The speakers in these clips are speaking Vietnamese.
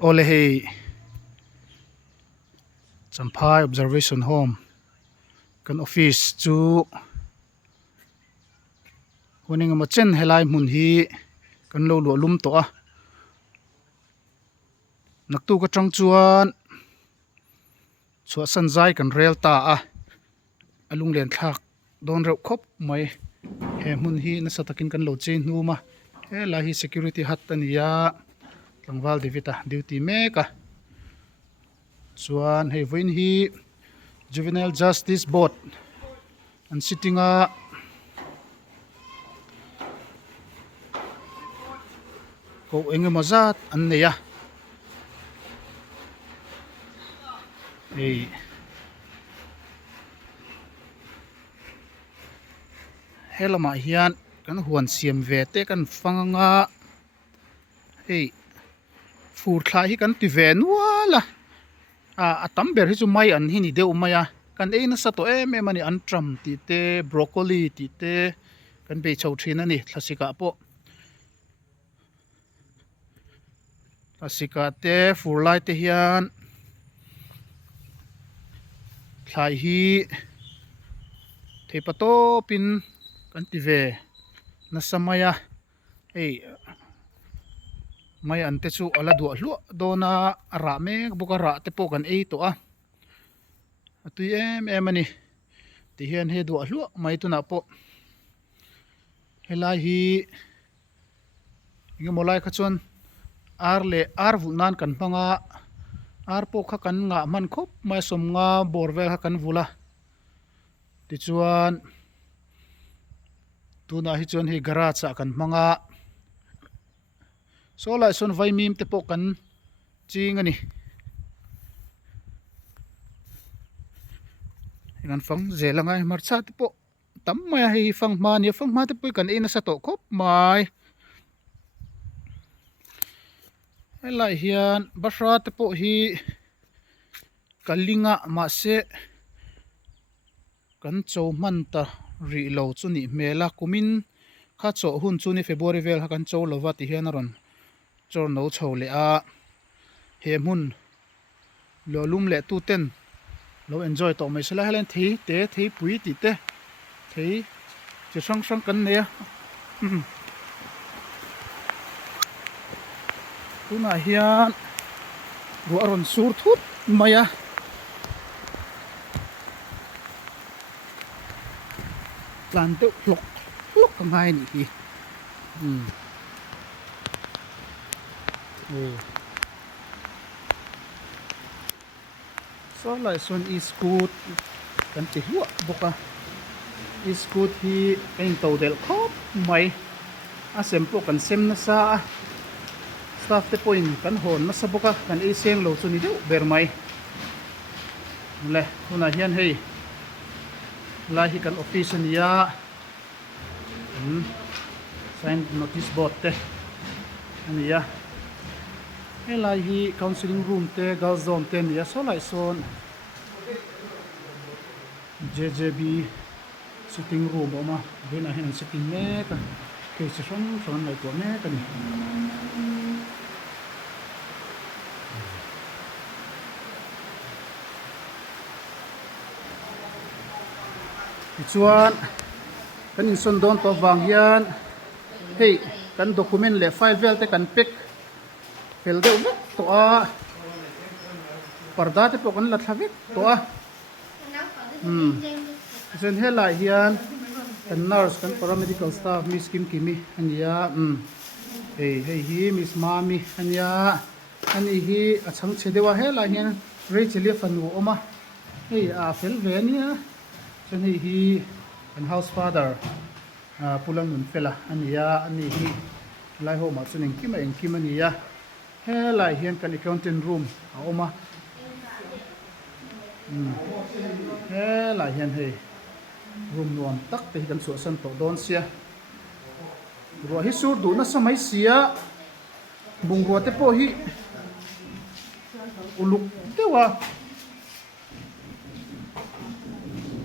ole hei champhai observation home kan office chu huning ma chen helai mun hi kan lo lo lum to a naktu ka tang chuan chhuahsan zai kan rel ta a lunglenthlak don reuh khop mai he mun hi na satakin kan lo chain nu ma he la hi security hat ania tlangwal divita duty meka chuan hei voin hi juvenile justice board an sitting a ko engemaw zat an nei a ei helama hian kan huan siam ve te kan fanganga hei fur thla hi kan ti ve nuala a tamber hi chu mai an hi ni deuh mai a kan eina sa to em em ani an tram ti te broccoli ti te kan be chho thin ani thlasika po thlasika te furlai te hian thlai hi theipato pin kan ti ve na samaya ei mai an te chu ala duah hluah dona ara mek boka ra te po kan ei to a atui em ani ti hian he duah hluah mai tuna po helai hi ingomolai kha chuan ar vulnan kan hmanga ar po kha kan nga man khop mai somnga borvel kha kan vula ti chuan tuna hi chuan hi garage a kan hmanga so lai son vai mim te po kan ching ani ngan fang zelangai marcha te po tam mai hi fang ma te po kan ina sa to khop mai helai hian basra te po hi kalinga ma se kan chou man ta ri lo chu ni mela kumin kha cho hun chu ni february vel ha kan chou lova ti hian aron chor no chho le a he mun lo lum le tu ten lo enjoy to mai sala helen thi pui ti te thi chi sang kan ne tuna hian ru aron sur thut maya plan te hlok ka ngai ni hi so lai son iskut kan ti huwa boka iskut hi en to del khop mai a sempo kan sem na sa staff te point kan hon na sa boka kan e seng lo chu ni deuh ber mai le tuna hian hei lai hi kan office ania sign notice board te ania helai hi counseling room te girls zone te nia so lai son JJB sitting room oma vena hin sitting me ka ke chi sang lai to me ka ni chuan kan insawn don to wang hian hei kan document le file vel te kan pick fel deuh vek to a parda te po kan la thavek to a zen helai hian kan nurse kan paramedical staff miss kim kimi ania hei hi miss mami ania ani hi achang chedewa helai hian rachel fanu oma hei a fel ve ania chen hi an house father pulang nun fela ania ani hi lai ho ma chuning kim ania helai hian kan accounting room a oma helai hian hei room nuam tak te kan chhuahsan to don sia ro hi sur du na samai sia bungro te po hi uluk tewa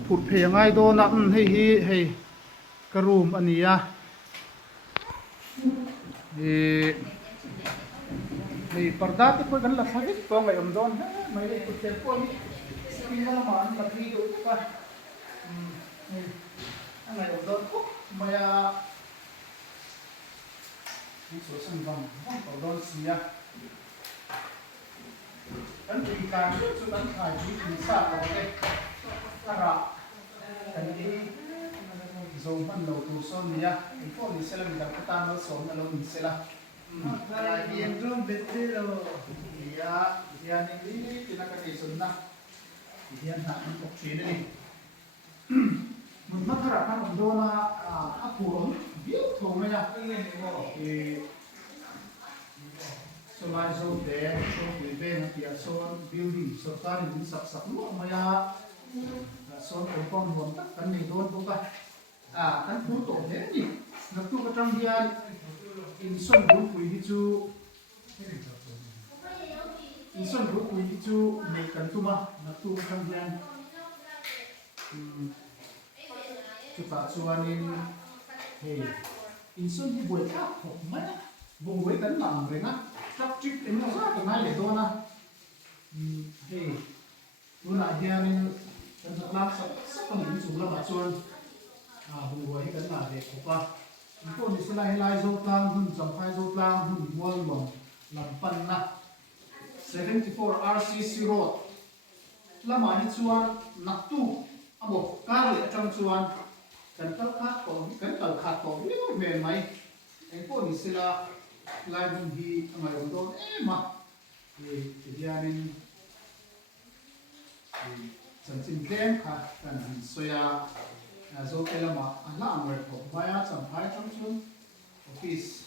phut phe ngai do na hei ka room ania May parda te poi kan la thagi to ngai om don ha mai le te po mi skin la ma an la thi do ka ngai om don ko maya ni so san bang ko don sia kan ti ka chu kan thai ni sa ko te ra kan ni zo man lo tu son nia i ko ni sela mi da ta no son na lo ni sela Lagi room betero. Iya ni kinakatisun na. Iyan na ang koksin ni. Mun makharap na doon na ako beautiful na so lai Zote-ah so bebe na son building so tari din sak mo maya son kompon hon tak kan ni doon ko ka kan puto ni nagtu ka tang diyan insawn group we chu insawn group we chu may kantuma nagtu ka tang diyan chhuahsanin hey insawn di buat apa mana bungwe kan mang renga tak chip emo sa kanai le do na hey una hianin kan lak sa pangin sula ma chuan bungwe kan na de ko pa ko ni sila helai Zotlang hun champhai Zotlang hun mol long lampan na 74 RCC road lama ni chuan naktu amo kar le atang chuan kan kal khat ko ni me mai en ko ni sila lai bun hi amai on don ma hianin chanchin tlem kha kan soya Zote lama ala amwer ko maya champhai tam chun office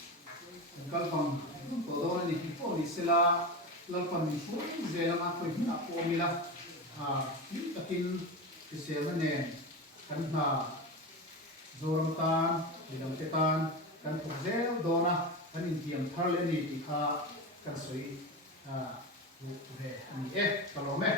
kalpang ko don ni ko ni sila lalpan ni fu zelama ko hi apo mila ni takin kisela ne kan ha zoramtan lidamtetan kan zel dona kan intiam thar le ni ti kha kan soi ve ani kalome